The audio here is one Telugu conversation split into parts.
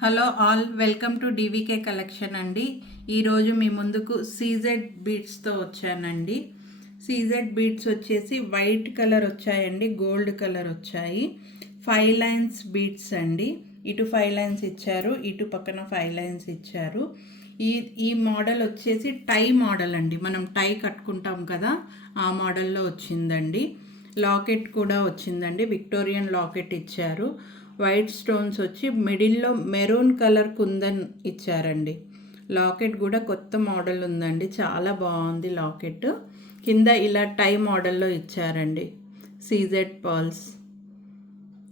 Hello all, welcome to DVK collection అండి. ఈరోజు మీ ముందుకు సీజెడ్ బీడ్స్తో వచ్చానండి. సీజెడ్ బీడ్స్ వచ్చేసి వైట్ కలర్ వచ్చాయండి, గోల్డ్ కలర్ వచ్చాయి. 5 లైన్స్ బీడ్స్ అండి. ఇటు 5 లైన్స్ ఇచ్చారు, ఇటు పక్కన 5 లైన్స్ ఇచ్చారు. ఈ మోడల్ వచ్చేసి టై మోడల్ అండి. మనం టై కట్టుకుంటాం కదా, ఆ మోడల్లో వచ్చిందండి. లాకెట్ కూడా వచ్చిందండి, విక్టోరియన్ లాకెట్ ఇచ్చారు. వైట్ స్టోన్స్ వచ్చి మిడిల్లో మెరూన్ కలర్ కుందన్ ఇచ్చారండి. లాకెట్ కూడా కొత్త మోడల్ ఉందండి, చాలా బాగుంది లాకెట్. కింద ఇలా టై మోడల్లో ఇచ్చారండి. సీజెడ్ పర్ల్స్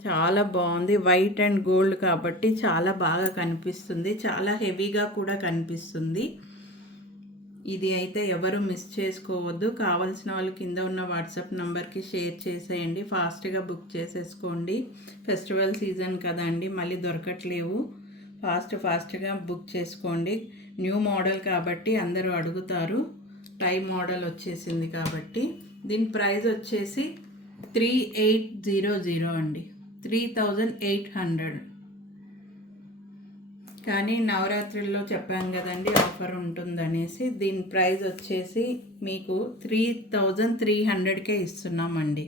చాలా బాగుంది, వైట్ అండ్ గోల్డ్ కాబట్టి చాలా బాగా కనిపిస్తుంది, చాలా హెవీగా కూడా కనిపిస్తుంది. ఇది అయితే ఎవరు మిస్ చేసుకోవద్దు. కావాల్సిన వాళ్ళు కింద ఉన్న వాట్సాప్ నెంబర్కి షేర్ చేసేయండి, ఫాస్ట్గా బుక్ చేసేసుకోండి. ఫెస్టివల్ సీజన్ కదా అండి, మళ్ళీ దొరకట్లేవు. ఫాస్ట్గా బుక్ చేసుకోండి. న్యూ మోడల్ కాబట్టి అందరూ అడుగుతారు. టై మోడల్ వచ్చేసింది కాబట్టి. దీని ప్రైస్ వచ్చేసి 3800 అండి, 3800. కానీ నవరాత్రుల్లో చెప్పాను కదండి ఆఫర్ ఉంటుందనేసి, దీని ప్రైస్ వచ్చేసి మీకు 3300కే ఇస్తున్నామండి.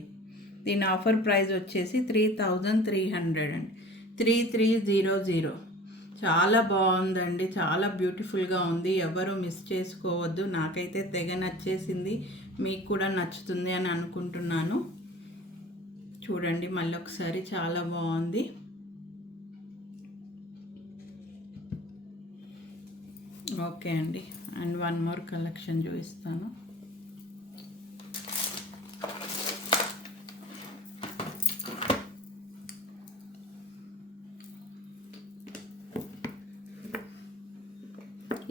దీని ఆఫర్ ప్రైస్ వచ్చేసి 3300 అండి, 3300. చాలా బాగుందండి, చాలా బ్యూటిఫుల్గా ఉంది. ఎవరు మిస్ చేసుకోవద్దు. నాకైతే తెగ నచ్చేసింది, మీకు కూడా నచ్చుతుంది అని అనుకుంటున్నాను. చూడండి మళ్ళీ ఒకసారి, చాలా బాగుంది. ఓకే అండి, అండ్ వన్ మోర్ కలెక్షన్ చూపిస్తాను.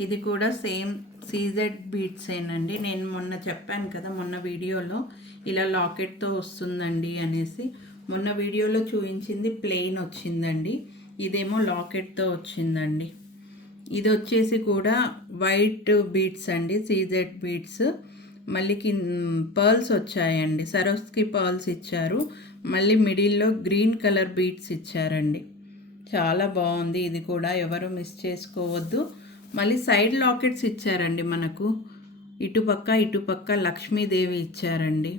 ఇది కూడా సేమ్ సీజెడ్ బీడ్స్ ఏనండి. నేను మొన్న చెప్పాను కదా, మొన్న వీడియోలో ఇలా లాకెట్తో వస్తుందండి అనేసి. మొన్న వీడియోలో చూపించింది ప్లెయిన్ వచ్చిందండి, ఇదేమో లాకెట్తో వచ్చిందండి. ఇది వచ్చేసి కూడా వైట్ బీడ్స్ అండి, సీజెడ్ బీడ్స్. మళ్ళీ పర్ల్స్ వచ్చాయండి, సరోస్కి పర్ల్స్ ఇచ్చారు. మళ్ళీ మిడిల్లో గ్రీన్ కలర్ బీడ్స్ ఇచ్చారండి. చాలా బాగుంది, ఇది కూడా ఎవరు మిస్ చేసుకోవద్దు. మళ్ళీ సైడ్ లాకెట్స్ ఇచ్చారండి మనకు, ఇటుపక్క లక్ష్మీదేవి ఇచ్చారండి.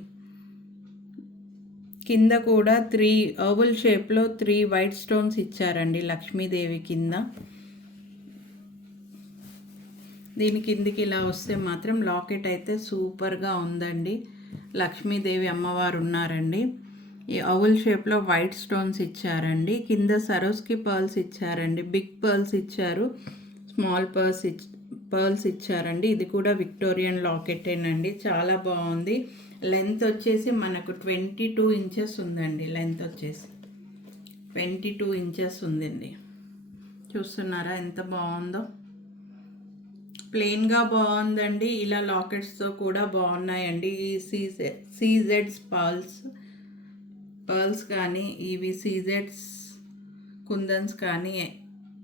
కింద కూడా 3 ఓవల్ షేప్లో 3 వైట్ స్టోన్స్ ఇచ్చారండి లక్ష్మీదేవి కింద. దీని కిందికి ఇలా వస్తే మాత్రం లాకెట్ అయితే సూపర్గా ఉందండి. లక్ష్మీదేవి అమ్మవారు ఉన్నారండి. ఈ ఓవల్ షేప్లో వైట్ స్టోన్స్ ఇచ్చారండి. కింద సరోస్కి పర్ల్స్ ఇచ్చారండి, బిగ్ పర్ల్స్ ఇచ్చారు, స్మాల్ పర్ల్స్ ఇచ్చారండి. ఇది కూడా విక్టోరియన్ లాకెటేనండి, చాలా బాగుంది. లెంత్ వచ్చేసి మనకు 22 ఇంచెస్ ఉందండి. లెంత్ వచ్చేసి 22 ఇంచెస్ ఉందండి. చూస్తున్నారా ఎంత బాగుందో. ప్లెయిన్గా బాగుందండి, ఇలా లాకెట్స్తో కూడా బాగున్నాయండి. ఈ సీజెడ్స్ పర్ల్స్ కానీ, ఇవి సీజెడ్స్ కుందన్స్ కానీ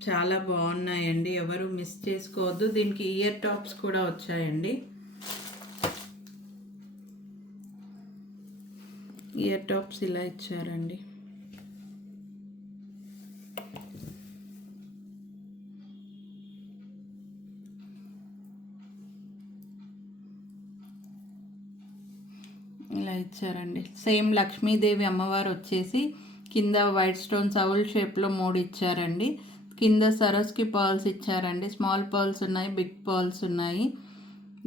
చాలా బాగున్నాయండి, ఎవరు మిస్ చేసుకోవద్దు. దీనికి ఇయర్ టాప్స్ కూడా వచ్చాయండి. ఇయర్ టాప్స్ ఇలా ఇచ్చారండి. ఇలా ఇచ్చారండి. సేమ్ లక్ష్మీదేవి అమ్మవారు వచ్చేసి కింద వైట్ స్టోన్స్ ఓవల్ షేప్లో 3 ఇచ్చారండి. కింద సరస్కి పర్ల్స్ ఇచ్చారండి, స్మాల్ పర్ల్స్ ఉన్నాయి, బిగ్ పర్ల్స్ ఉన్నాయి.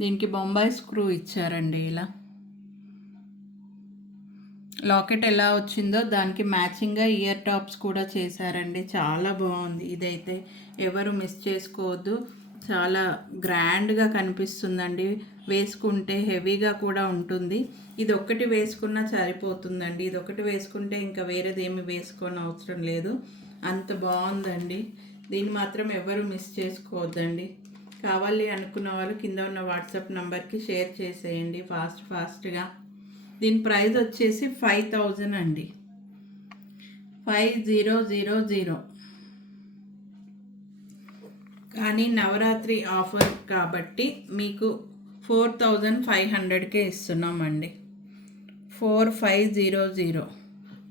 దీనికి బొంబాయి స్క్రూ ఇచ్చారండి. ఇలా లాకెట్ ఎలా వచ్చిందో దానికి మ్యాచింగ్గా ఇయర్ టాప్స్ కూడా చేశారండి, చాలా బాగుంది. ఇదైతే ఎవరు మిస్ చేసుకోవద్దు, చాలా గ్రాండ్గా కనిపిస్తుందండి. వేసుకుంటే హెవీగా కూడా ఉంటుంది. ఇది ఒక్కటి వేసుకున్నా సరిపోతుందండి, ఇది ఒకటి వేసుకుంటే ఇంకా వేరేది ఏమి వేసుకోని అవసరం లేదు, అంత బాగుందండి. దీన్ని మాత్రం ఎవరు మిస్ చేసుకోవద్దండి. కావాలి అనుకున్న వాళ్ళు కింద ఉన్న వాట్సాప్ నెంబర్కి షేర్ చేసేయండి ఫాస్ట్గా. దీని ప్రైస్ వచ్చేసి 5000 అండి, 5000. కానీ నవరాత్రి ఆఫర్ కాబట్టి మీకు 4500కే ఇస్తున్నామండి. 4500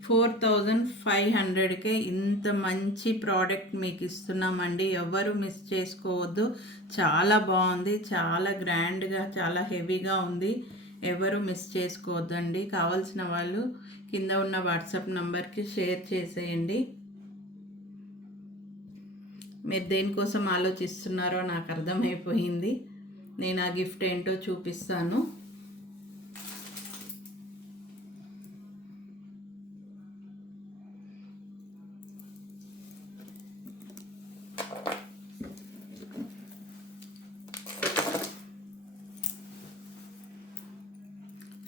4500కే ఇంత మంచి ప్రోడక్ట్ మీకు ఇస్తున్నామండి. ఎవరు మిస్ చేసుకోవద్దు. చాలా బాగుంది, చాలా గ్రాండ్గా, చాలా హెవీగా ఉంది. ఎవరు మిస్ చేసుకోవద్దండి. కావాల్సిన వాళ్ళు కింద ఉన్న వాట్సాప్ నంబర్కి షేర్ చేసేయండి. మీరు దేనికోసం ఆలోచిస్తున్నారో నాకు అర్థమైపోయింది. నేను ఆ గిఫ్ట్ ఏంటో చూపిస్తాను.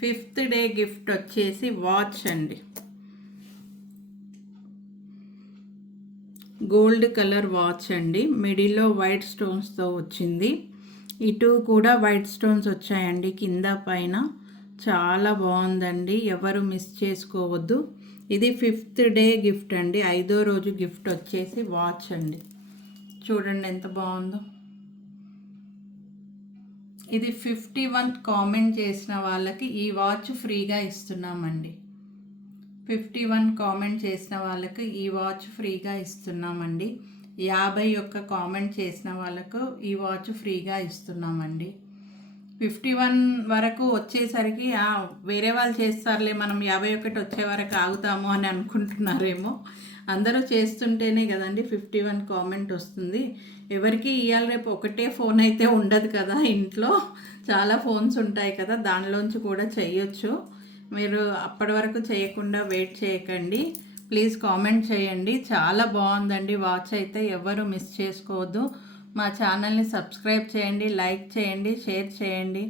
ఫిఫ్త్ డే గిఫ్ట్ వచ్చేసి వాచ్ అండి. గోల్డ్ కలర్ వాచ్ అండి. మిడిల్లో వైట్ స్టోన్స్తో వచ్చింది. ఇటు కూడా వైట్ స్టోన్స్ వచ్చాయండి, కింద పైన. చాలా బాగుందండి, ఎవరు మిస్ చేసుకోవద్దు. ఇది 5th డే గిఫ్ట్ అండి. 5వ రోజు గిఫ్ట్ వచ్చేసి వాచ్ అండి. చూడండి ఎంత బాగుందో. ఇది 51th కామెంట్ చేసిన వాళ్ళకి ఈ వాచ్ ఫ్రీగా ఇస్తున్నామండి. 51 కామెంట్ చేసిన వాళ్ళకు ఈ వాచ్ ఫ్రీగా ఇస్తున్నామండి. 51 కామెంట్ చేసిన వాళ్ళకు ఈ వాచ్ ఫ్రీగా ఇస్తున్నామండి. 51 వరకు వచ్చేసరికి వేరే వాళ్ళు చేస్తారులే, మనం 51 వచ్చే వరకు ఆగుతాము అని అనుకుంటున్నారేమో. అందరూ చేస్తుంటేనే కదండి 51 కామెంట్ వస్తుంది. ఎవరికి ఇవాళ రేపు ఒకటే ఫోన్ అయితే ఉండదు కదా, ఇంట్లో చాలా ఫోన్స్ ఉంటాయి కదా, దానిలోంచి కూడా చేయొచ్చు. మీరు అప్పటి వరకు చేయకుండా వెయిట్ చేయకండి. ప్లీజ్ కామెంట్ చేయండి. చాలా బాగుందండి వాచ్ అయితే, ఎవరు మిస్ చేసుకోవద్దు. మా ఛానల్ని సబ్స్క్రైబ్ చేయండి, లైక్ చేయండి, షేర్ చేయండి.